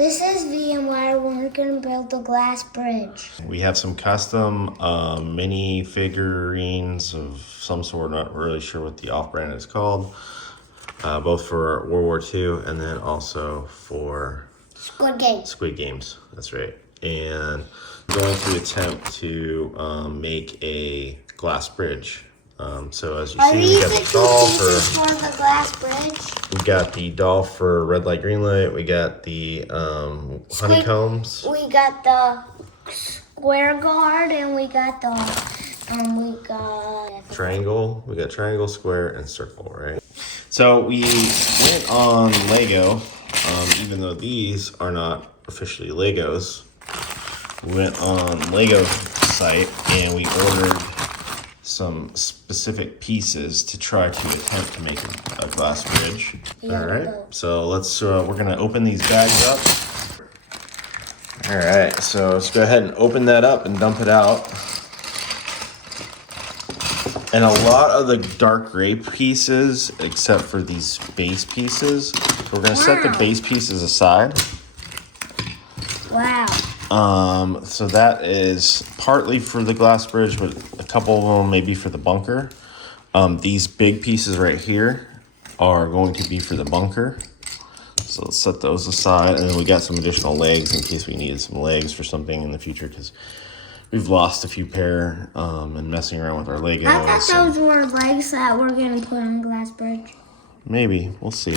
This is VMware when we're going to build the glass bridge. We have some custom mini figurines of some sort, not really sure what the off-brand is called, both for World War II and then also for Squid Games, that's right. And going to attempt to make a glass bridge. So as you see, we got the doll for the glass bridge. We got the doll for red light, green light. We got the honeycombs. We got the square guard, and we got triangle. We got triangle, square, and circle, right? So we went on Lego, even though these are not officially Legos. We went on Lego site and we ordered some specific pieces to try to attempt to make a glass bridge. Yeah, all right, so let's we're gonna open these bags up. All right, so let's go ahead and open that up and dump it out. And a lot of the dark gray pieces, except for these base pieces, we're gonna set the base pieces aside. Wow. So that is partly for the glass bridge, but a couple of them maybe for the bunker. These big pieces right here are going to be for the bunker. So let's set those aside. And then we got some additional legs in case we needed some legs for something in the future, because we've lost a few pair and messing around with our Legos. I thought those were legs that we're going to put on glass bridge. Maybe, we'll see.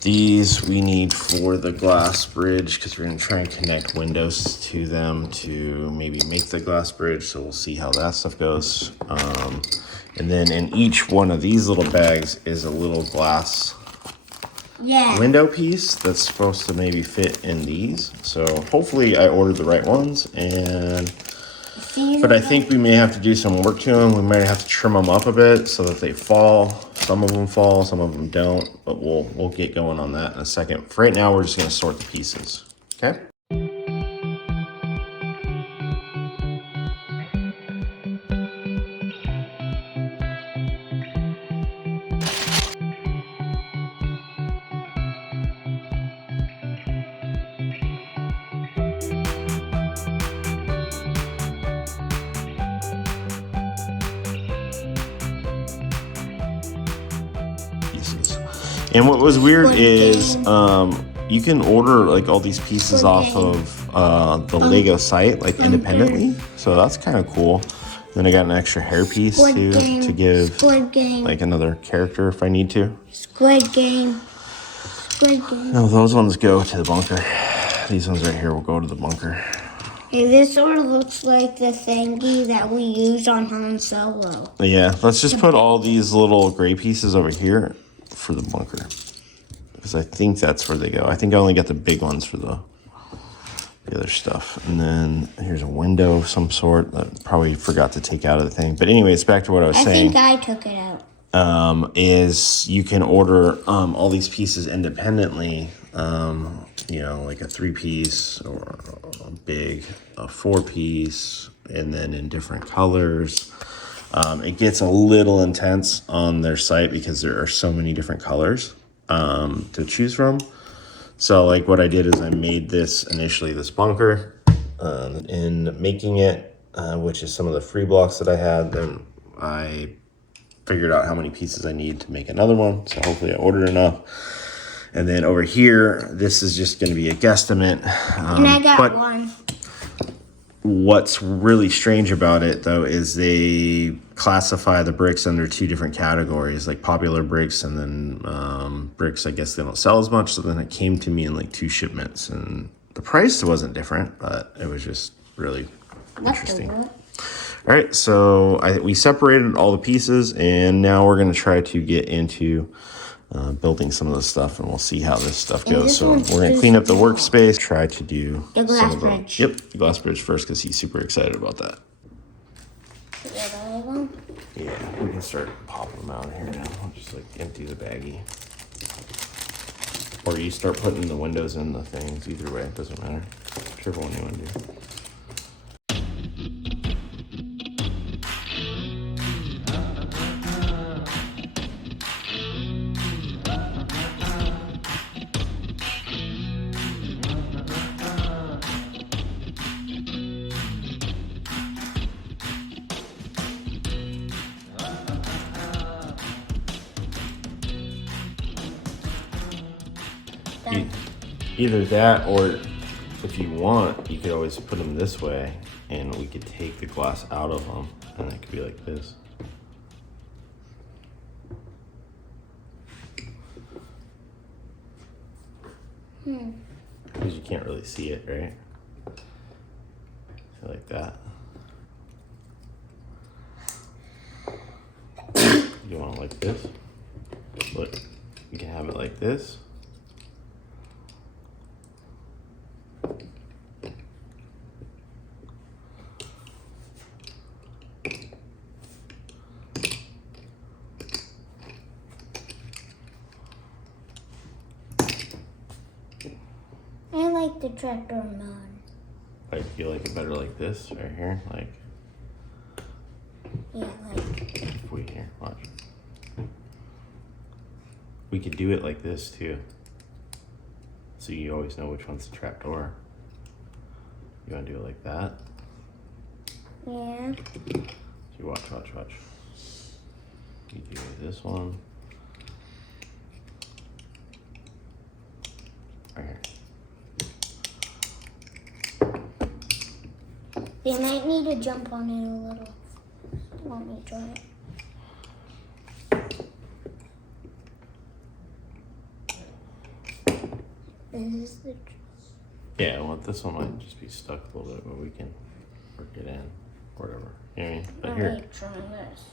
These we need for the glass bridge because we're going to try and connect windows to them to maybe make the glass bridge. So we'll see how that stuff goes. And then in each one of these little bags is a little glass window piece that's supposed to maybe fit in these. So hopefully I ordered the right ones. But I think we may have to do some work to them. We might have to trim them up a bit so that they fall. Some of them fall, some of them don't, but we'll get going on that in a second. For right now, we're just gonna sort the pieces, okay? And what was weird is you can order like all these pieces off of the Lego site like independently, so that's kind of cool. Then I got an extra hair piece to give like another character if I need to. Squid game. No, those ones go to the bunker. These ones right here will go to the bunker. Hey, this sort of looks like the thingy that we used on Han Solo. Yeah, let's just put all these little gray pieces over here for the bunker, because I think that's where they go. I think I only got the big ones for the other stuff. And then here's a window of some sort that probably forgot to take out of the thing. But anyways, back to what I was saying. I think I took it out. Is you can order all these pieces independently, you know, like a 3-piece or a big 4-piece, and then in different colors. It gets a little intense on their site because there are so many different colors to choose from. So like what I did is I made this initially this bunker. In making it, which is some of the free blocks that I had, then I figured out how many pieces I need to make another one. So hopefully I ordered enough. And then over here, this is just going to be a guesstimate. And I got one. What's really strange about it, though, is they classify the bricks under 2 different categories, like popular bricks and then bricks I guess they don't sell as much. So then it came to me in like 2 shipments, and the price wasn't different, but it was just really interesting. All right, so we separated all the pieces, and now we're going to try to get into building some of the stuff, and we'll see how this stuff goes. So we're going to clean up the workspace, try to do the glass bridge. Yep, the glass bridge first, because he's super excited about that. Yeah, we can start popping them out here now. I'll just like empty the baggie. Or you start putting the windows in the things. Either way, it doesn't matter. Whichever one you want to do. Either that, or if you want, you could always put them this way, and we could take the glass out of them, and it could be like this. Because you can't really see it, right? So like that. You want it like this? Look, you can have it like this. I like the tractor none. Like, you like it better like this, right here? Like, yeah, like. if we here, watch. We could do it like this too. So you always know which one's the trapdoor. You want to do it like that? Yeah. So you watch. You do this one. Right here. They might need to jump on it a little. Let me try it. This is the. Yeah, well, this one might just be stuck a little bit, but we can work it in, whatever. You know what I mean? But here. Let me try this.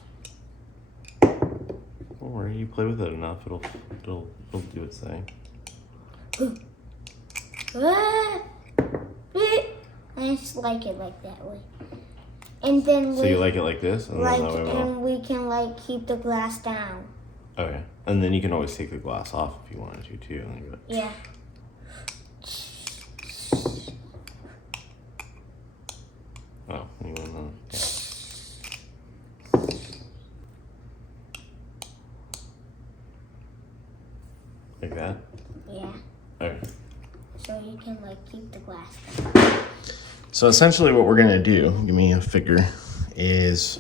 Don't worry, you play with it enough, it'll do its thing. I just like it like that way. And then So you like it like this? And like, then that way and we can like keep the glass down. Okay. And then you can always take the glass off if you wanted to too. And go, Yeah. oh, you want to, yeah. Like that? Yeah. Okay. So you can like keep the glass down. So essentially what we're gonna do, give me a figure, is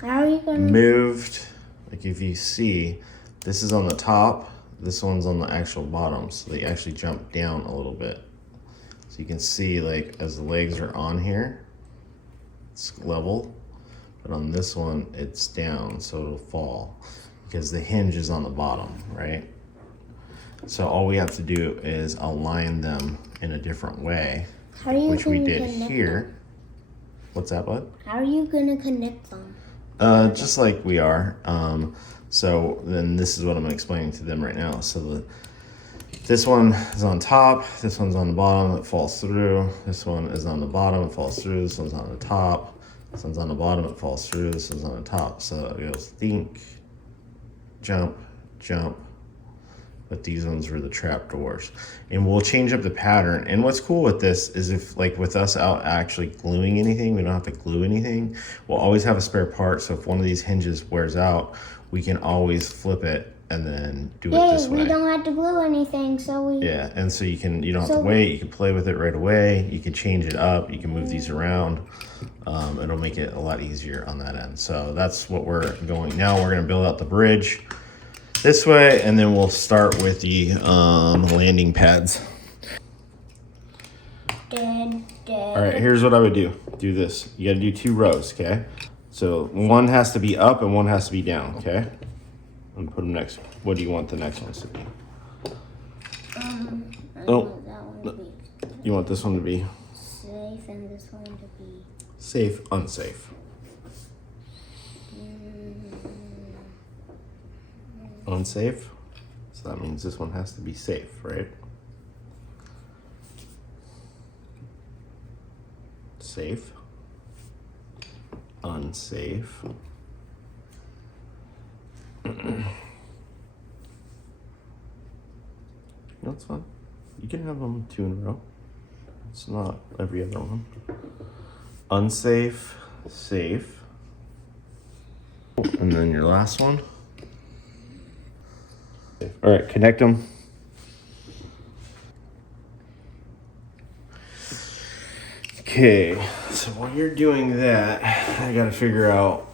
How are you gonna moved, like if you see, this is on the top, this one's on the actual bottom, so they actually jump down a little bit. So you can see like as the legs are on here, it's level, but on this one it's down, so it'll fall because the hinge is on the bottom, right? So all we have to do is align them in a different way, How are you which we gonna did connect here. them? What's that, bud? How are you gonna connect them? Just like we are. So then this is what I'm explaining to them right now. So this one is on top, this one's on the bottom, it falls through. This one is on the bottom, it falls through. This one's on the top, this one's on the bottom, it falls through. This one's on the top. So it goes think, jump, jump. But these ones were the trap doors. And we'll change up the pattern. And what's cool with this is if like with us out actually gluing anything, we don't have to glue anything. We'll always have a spare part. So if one of these hinges wears out, we can always flip it and then do it this way. We don't have to glue anything, so we. Yeah, and so you don't have to wait. You can play with it right away. You can change it up. You can move these around. It'll make it a lot easier on that end. So that's what we're going. Now we're gonna build out the bridge this way, and then we'll start with the landing pads. All right, here's what I would do. Do this. You gotta do 2 rows, okay? So one has to be up and one has to be down, okay? And put them next. What do you want the next ones to be? I Oh. want that one to be You want this one to be safe and this one to be. safe, unsafe. Unsafe? So that means this one has to be safe, right? Safe. Unsafe. No, it's fine. You can have them 2 in a row. It's not every other one. Unsafe, safe. And then your last one. All right, connect them. Okay, so while you're doing that, I gotta figure out,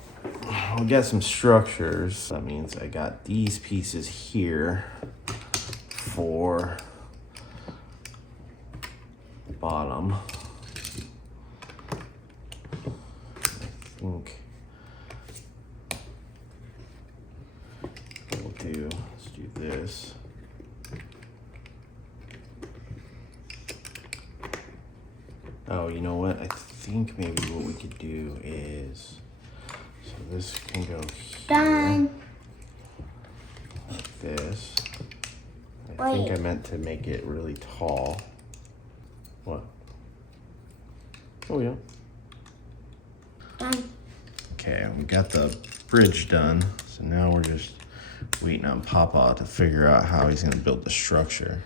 I'll get some structures. That means I got these pieces here for bottom. I think we'll do, let's do this. Oh, you know what? I think maybe what we could do is, so this can go here. Done. Like this. I Wait. think I meant to make it really tall. What? Oh, yeah. Done. Okay, we got the bridge done. So now we're just waiting on Papa to figure out how he's gonna build the structure.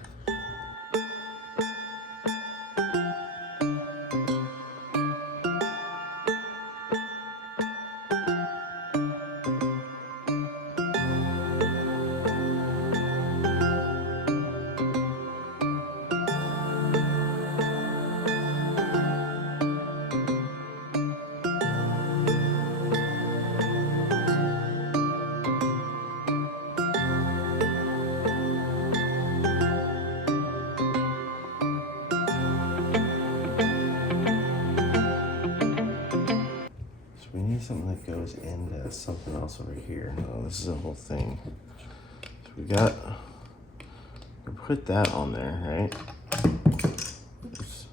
We need something that goes into something else over here. No, this is a whole thing. So we put that on there, right? Oops.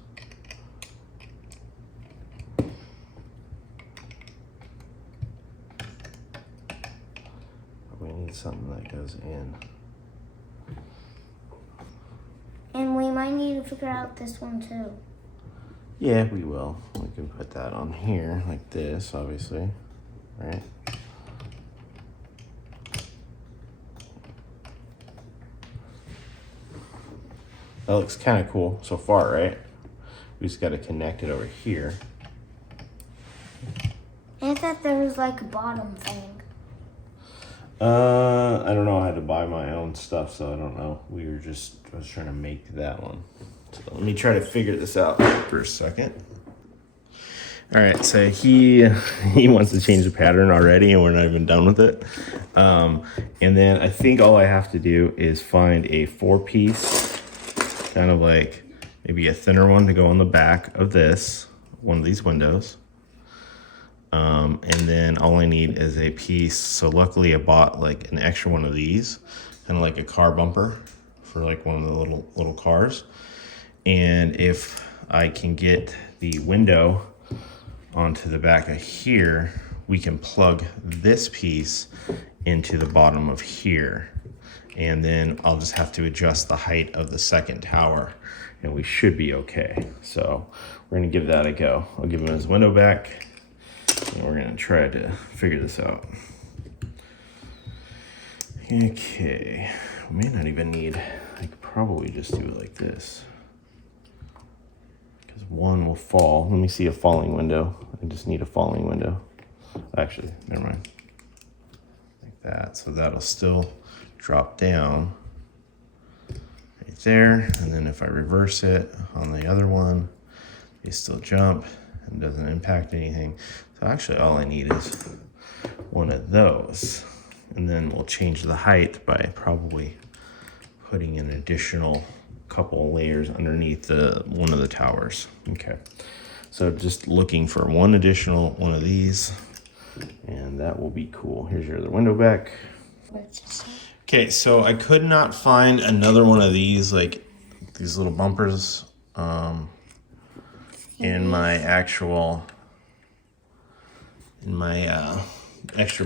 We need something that goes in. And we might need to figure out this one too. Yeah, we will. We can put that on here like this, obviously, right? That looks kind of cool so far, right? We just got to connect it over here. I thought there was like a bottom thing. I don't know. I had to buy my own stuff, so I don't know. I was trying to make that one. So let me try to figure this out for a second. All right, so he wants to change the pattern already, and we're not even done with it. And then I think all I have to do is find a 4-piece, kind of like maybe a thinner one to go on the back of one of these windows. And then all I need is a piece. So luckily I bought like an extra one of these, kind of like a car bumper for like one of the little cars. And if I can get the window onto the back of here, we can plug this piece into the bottom of here. And then I'll just have to adjust the height of the second tower and we should be okay. So we're gonna give that a go. I'll give him his window back and we're gonna try to figure this out. Okay, we may not even need, I could probably just do it like this. Because one will fall. Let me see a falling window. I just need a falling window. Actually, never mind. Like that, so that'll still drop down right there. And then if I reverse it on the other one, they still jump and doesn't impact anything. So actually all I need is one of those. And then we'll change the height by probably putting an additional couple layers underneath one of the towers. Okay, so just looking for one additional one of these, and that will be cool. Here's your other window back. Okay, so I could not find another one of these, like these little bumpers, in my extra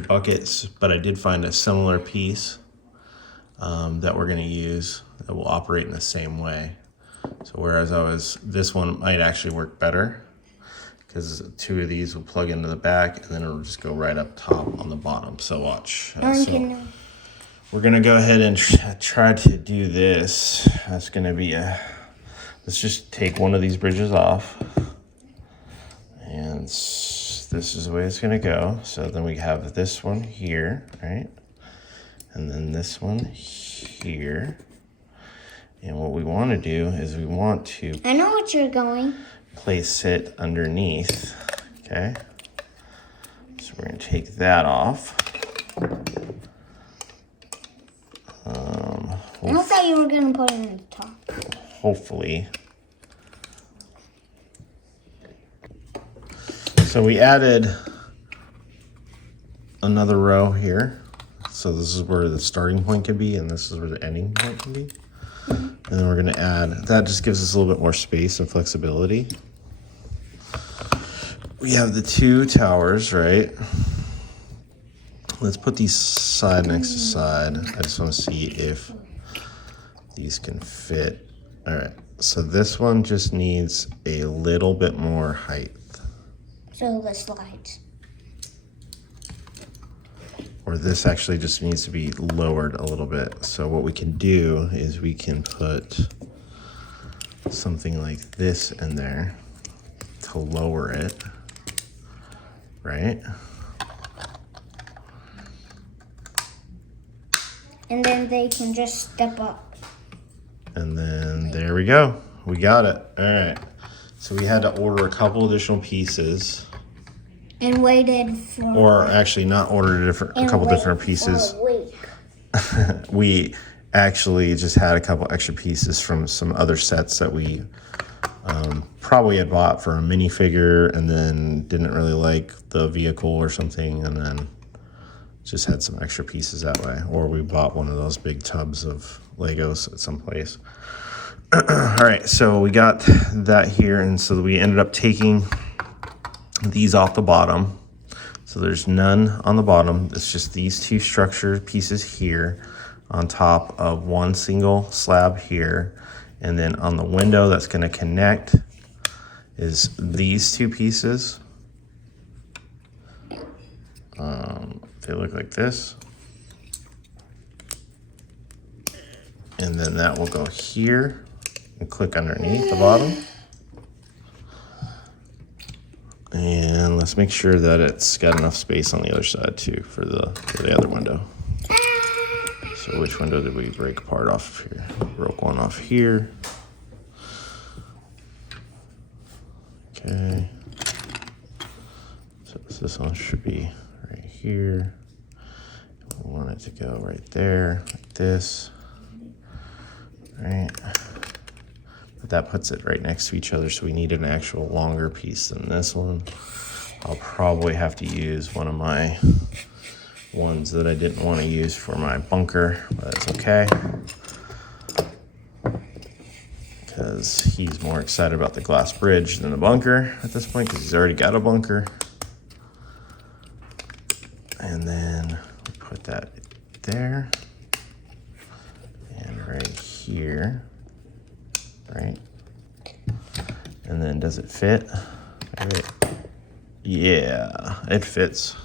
buckets, but I did find a similar piece that we're going to use that will operate in the same way. So whereas this one might actually work better because 2 of these will plug into the back and then it'll just go right up top on the bottom. So watch. So we're going to go ahead and try to do this. That's going to be let's just take one of these bridges off. And this is the way it's going to go. So then we have this one here, right? And then this one here. And what we want to do is we want to... I know what you're going. Place it underneath, okay? So we're going to take that off. I thought you were going to put it in the top. Hopefully. So we added another row here. So this is where the starting point could be, and this is where the ending point can be. And then we're gonna add, that just gives us a little bit more space and flexibility. We have the two towers, right? Let's put these side next to side. I just wanna see if these can fit. All right, so this one just needs a little bit more height. So the slides. Or this actually just needs to be lowered a little bit. So what we can do is we can put something like this in there to lower it, right? And then they can just step up. And then there we go. We got it. All right. So we had to order a couple additional pieces. And waited for... Or actually not ordered a couple different pieces. For a week. We actually just had a couple extra pieces from some other sets that we probably had bought for a minifigure and then didn't really like the vehicle or something, and then just had some extra pieces that way. Or we bought one of those big tubs of Legos at some place. All right, so we got that here, and so we ended up taking these off the bottom. So there's none on the bottom. It's just these two structure pieces here on top of one single slab here. And then on the window that's gonna connect is these two pieces. They look like this. And then that will go here and click underneath the bottom. And let's make sure that it's got enough space on the other side too for the other window. So which window did we break apart off of here? Broke one off here. Okay. So this one should be right here. We want it to go right there, like this. Right. But that puts it right next to each other, so we need an actual longer piece than this one. I'll probably have to use one of my ones that I didn't want to use for my bunker, but that's okay. Because he's more excited about the glass bridge than the bunker at this point, because he's already got a bunker. And then we put that there. And right here. Right? And then does it fit? Right. Yeah, it fits.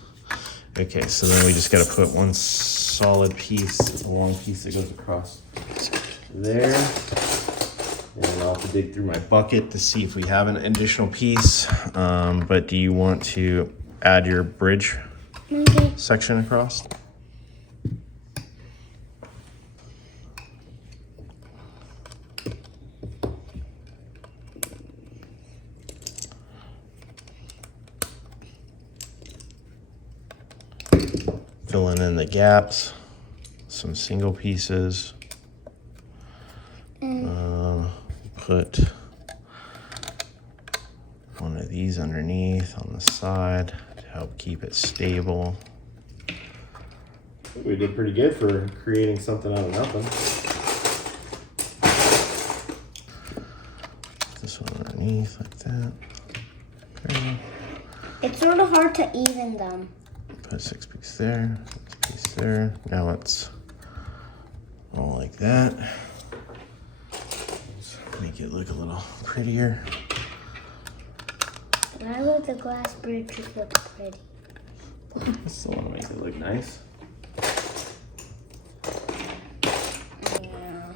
Okay, so then we just got to put one solid piece, a long piece that goes across there. And I'll have to dig through my bucket to see if we have an additional piece. But do you want to add your bridge section across? Filling in the gaps, some single pieces. Put one of these underneath on the side to help keep it stable. We did pretty good for creating something out of nothing. This one underneath like that. Okay. It's sort of hard to even them. Put 6 pieces there, 6 pieces there. Now it's all like that. Make it look a little prettier. Why would the glass bridge look pretty? Still want to make it look nice. Yeah.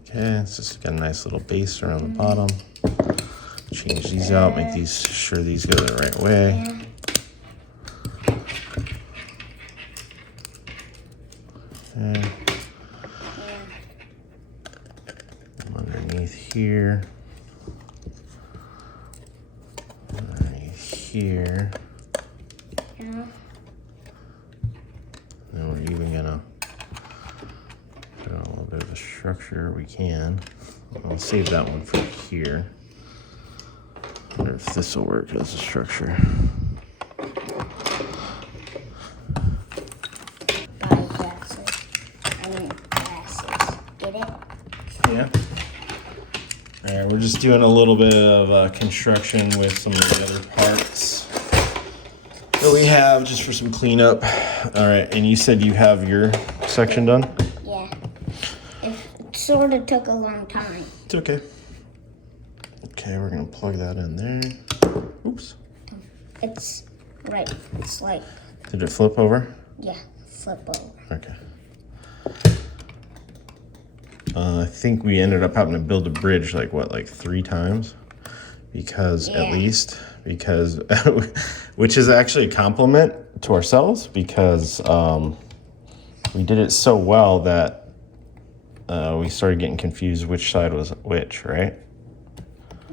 Okay, it's just got a nice little base around the bottom. Change these out, make these sure these go the right way. Okay. Underneath here. Underneath here. Yeah. And we're even gonna put on a little bit of a structure. We can. I'll save that one for here. I wonder if this will work as a structure. Buy glasses. I mean glasses. Get it? Yeah. All right, we're just doing a little bit of construction with some of the other parts that we have just for some cleanup. All right, and you said you have your section done? Yeah. It sort of took a long time. It's okay. Okay, we're gonna plug that in there. Oops. It's right. It's like, Did it flip over? yeah, flip over. Okay. I think we ended up having to build a bridge like 3 times? Because at least, which is actually a compliment to ourselves because we did it so well that we started getting confused which side was which, right?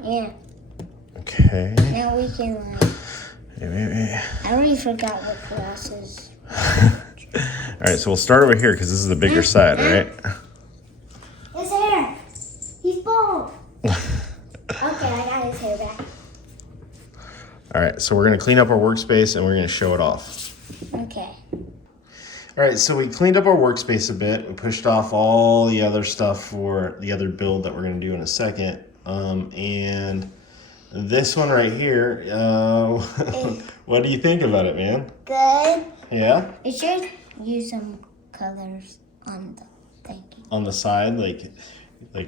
Yeah. Okay. Now we can Wait. I already forgot what glasses. All right, so we'll start over here because this is the bigger side, right? His hair. He's bald. Okay, I got his hair back. All right, so we're gonna clean up our workspace and we're gonna show it off. Okay. All right, so we cleaned up our workspace a bit. We pushed off all the other stuff for the other build that we're gonna do in a second. And this one right here, what do you think about it, man? Good. Yeah? We should use some colors on the thing. On the side, like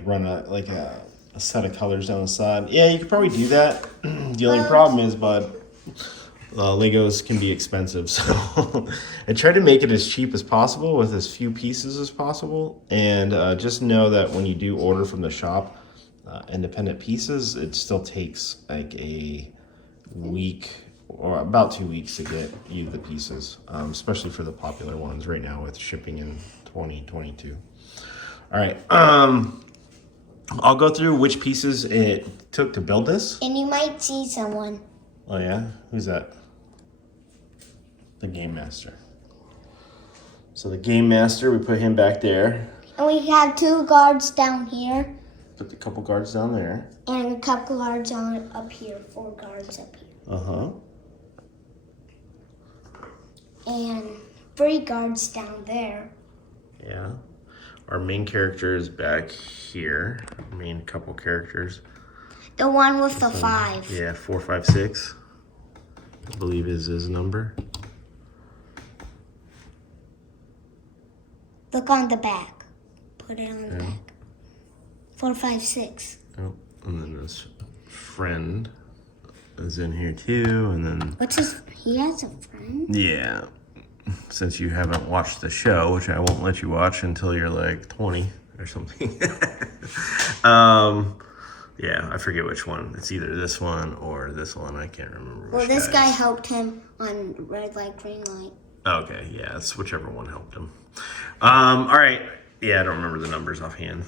run a set of colors down the side. Yeah, you could probably do that. The only problem is, bud, Legos can be expensive, so I try to make it as cheap as possible with as few pieces as possible. And just know that when you do order from the shop, independent pieces, it still takes like a week or about 2 weeks to get you the pieces, especially for the popular ones right now with shipping in 2022. All right, I'll go through which pieces it took to build this. And you might see someone. Oh yeah? Who's that? The Game Master. So the Game Master, we put him back there. And we have 2 guards down here. Put a couple guards down there. And a couple guards on up here. 4 guards up here. Uh-huh. And 3 guards down there. Yeah. Our main character is back here. Main couple characters. The one with the 5. Yeah, 4, 5, 6. I believe is his number. Look on the back. Put it on the back. 4, 5, 6. Oh, and then this friend is in here too, and then... What's his... He has a friend? Yeah. Since you haven't watched the show, which I won't let you watch until you're like 20 or something. Yeah, I forget which one. It's either this one or this one. I can't remember. Well, this guy helped him on red light, green light. Okay, yeah, it's whichever one helped him. All right. Yeah, I don't remember the numbers offhand.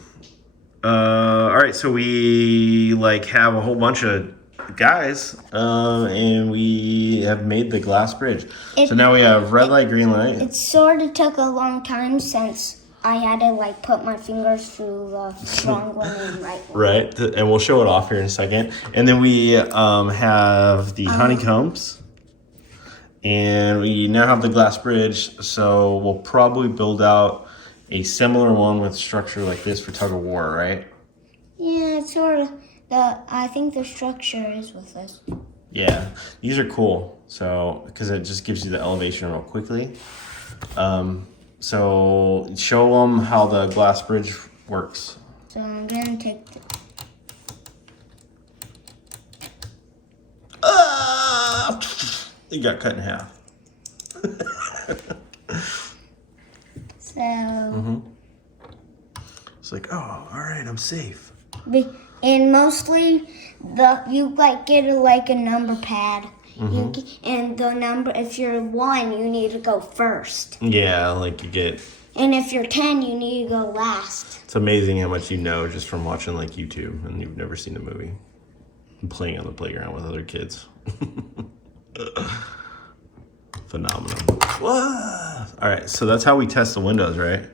All right, so we have a whole bunch of guys, and we have made the glass bridge. So now we have red light, green light. It sort of took a long time since I had to put my fingers through the wrong one and right one. Right, and we'll show it off here in a second. And then we have the honeycombs, and we now have the glass bridge. So we'll probably build out a similar one with structure like this for tug of war, right? Yeah, it's sort of. I think the structure is with this. Yeah, these are cool. So, because it just gives you the elevation real quickly. So show them how the glass bridge works. So I'm gonna take It got cut in half. so. It's like, oh, all right, I'm safe. And mostly, you get a number pad. And the number, if you're 1, you need to go first. Yeah, you get... And if you're 10, you need to go last. It's amazing how much you know just from watching YouTube and you've never seen a movie. And playing on the playground with other kids. Phenomenal. Whoa! All right, so that's how we test the windows, right?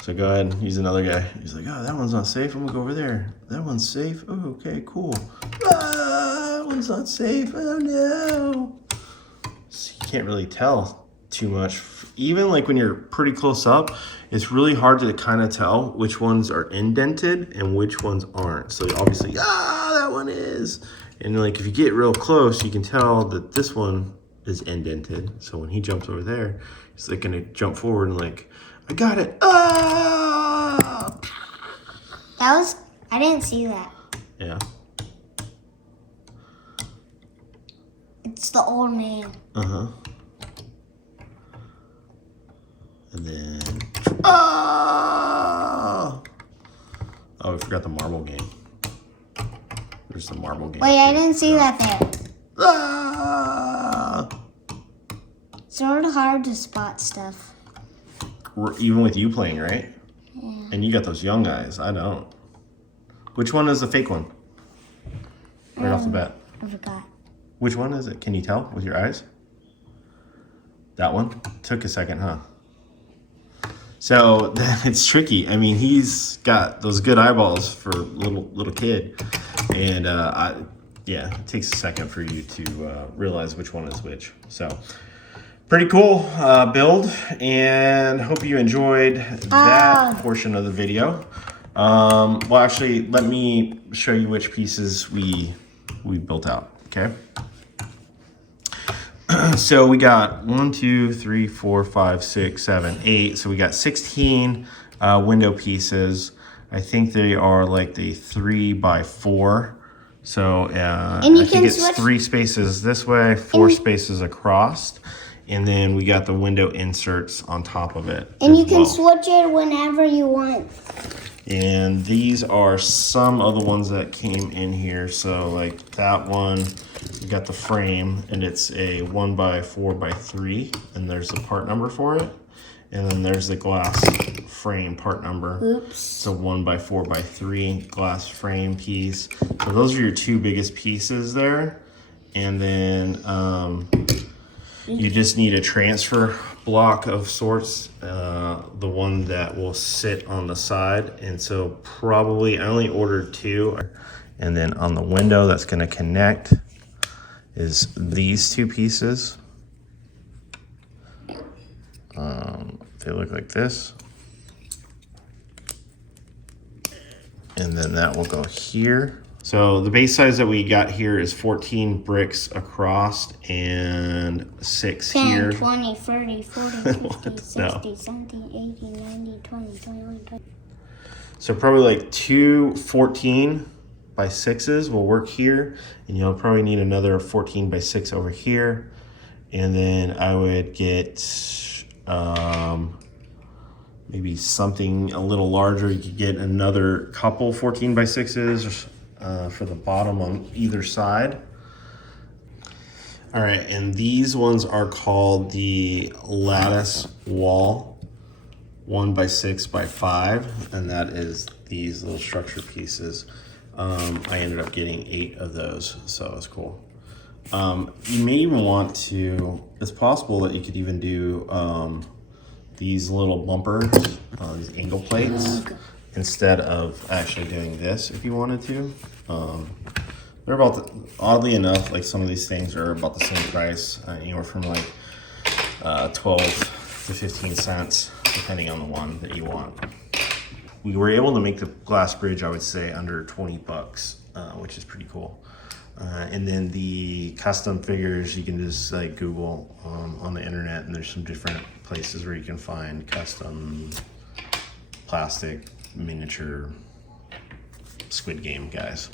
So go ahead and use another guy. He's like, oh, that one's not safe. I'm gonna go over there. That one's safe. Oh, okay, cool. Ah, that one's not safe. Oh no. So you can't really tell too much. Even like when you're pretty close up, it's really hard to kind of tell which ones are indented and which ones aren't. So obviously, that one is. And like if you get real close, you can tell that this one is indented. So when he jumps over there, he's like gonna jump forward and like, I got it. Ah! I didn't see that. Yeah. It's the old man. Uh-huh. And then, oh, we forgot the marble game. There's the marble game. Wait, I didn't see that there. Ah! It's sort of hard to spot stuff. Even with you playing, right? Yeah. And you got those young guys. I don't. Which one is the fake one? Right off the bat. I forgot. Which one is it? Can you tell with your eyes? That one? Took a second, huh? So it's tricky. I mean, he's got those good eyeballs for little kid. And yeah, it takes a second for you to realize which one is which. So pretty cool build, and hope you enjoyed that portion of the video. Well, actually, let me show you which pieces we built out, okay? So we got 1, 2, 3, 4, 5, 6, 7, 8. So we got 16 window pieces. I think they are like the 3x4. So I think it's 3 spaces this way, 4 spaces across. And then we got the window inserts on top of it. And you can switch it whenever you want. And these are some of the ones that came in here. So like that one, we got the frame, and it's a 1x4x3, and there's the part number for it. And then there's the glass frame part number. Oops. It's a 1x4x3 glass frame piece. So those are your 2 biggest pieces there. And then you just need a transfer block of sorts, the one that will sit on the side. And so probably I only ordered 2. And then on the window that's gonna connect is these 2 pieces. They look like this. And then that will go here. So the base size that we got here is 14 bricks across and 6 10, here. 20, 30, 40, 50, 60, 70, 80, 90, 20, 21, 20. So probably like 2 14x6s will work here. And you'll probably need another 14x6 over here. And then I would get maybe something a little larger. You could get another couple 14x6s for the bottom on either side. All right, and these ones are called the lattice wall 1x6x5, and that is these little structure pieces. I ended up getting 8 of those, so it's cool. You may even want to, it's possible that you could even do these little bumpers, these angle plates, instead of actually doing this if you wanted to. They're about, oddly enough, like some of these things are about the same price, anywhere from like 12 to 15 cents, depending on the one that you want. We were able to make the glass bridge, I would say, under 20 bucks, which is pretty cool. And then the custom figures, you can just like Google on the internet, and there's some different places where you can find custom plastic miniature Squid Game guys.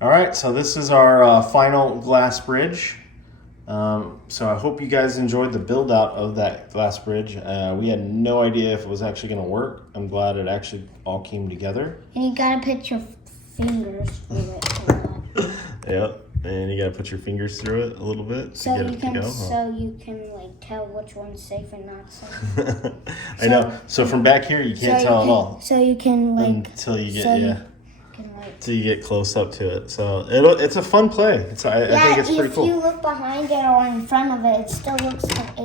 All right, so this is our final glass bridge. So I hope you guys enjoyed the build out of that glass bridge. We had no idea if it was actually gonna work. I'm glad it actually all came together. And you gotta put your fingers through it. Yep, and you gotta put your fingers through it a little bit So to get it to go. So you can like tell which one's safe and not safe. I know. So from back here, you can't tell at all. So you can like until you get can like. So you get close up to it. So it's a fun play. I think it's pretty if cool. you look behind it or in front of it, it still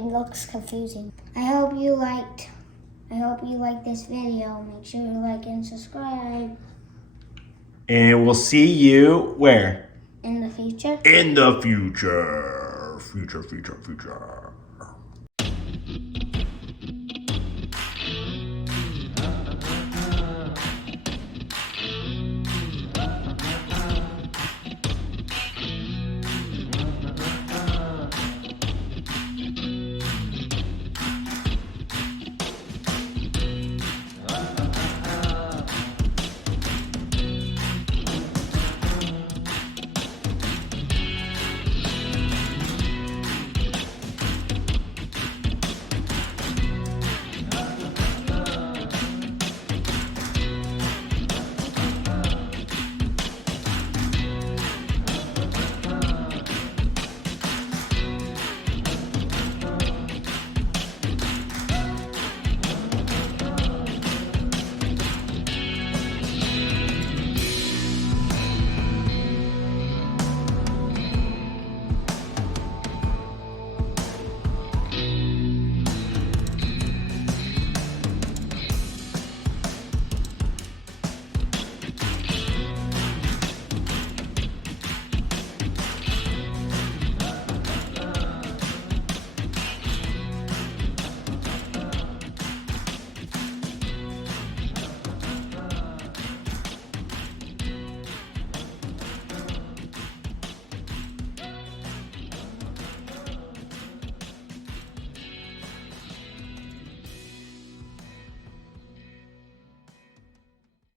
looks confusing. I hope you liked this video. Make sure you like and subscribe. And we'll see you where? In the future. In the future. Future.